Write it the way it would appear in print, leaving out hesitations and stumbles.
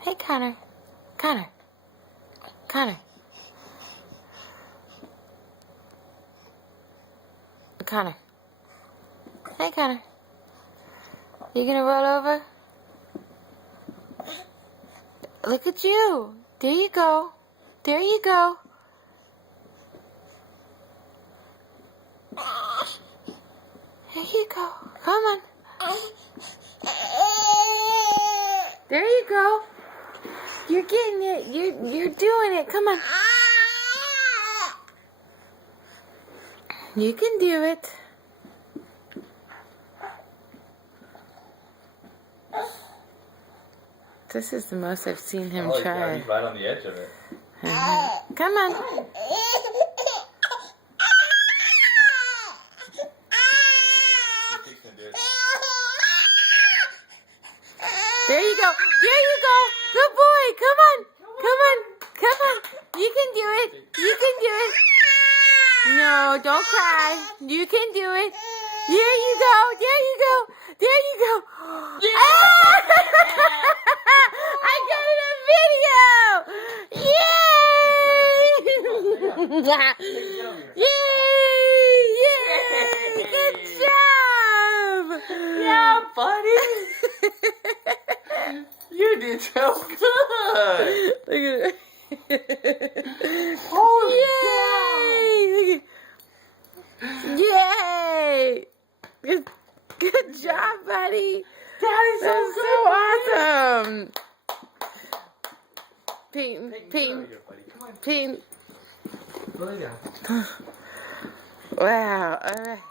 Hey, Connor. Connor. Connor. Connor. Hey, Connor. You gonna roll over? Look at you. There you go. There you go. There you go. Come on. There you go. You're getting it. You're doing it. Come on. You can do it. This is the most I've seen him try. He's right on the edge of it. Come on. There you go. There you go. Good boy. Come on. Come on. Come on. You can do it. You can do it. No, don't cry. You can do it. There you go. There you go. There you go. Yeah. I got it on video. Yay! Yay! Yay! Good job. Yeah, buddy. You did so good. Look at it. Oh, Yay! Yay! Good job, buddy. That is so awesome. Peyton. Lay down. Wow. All right.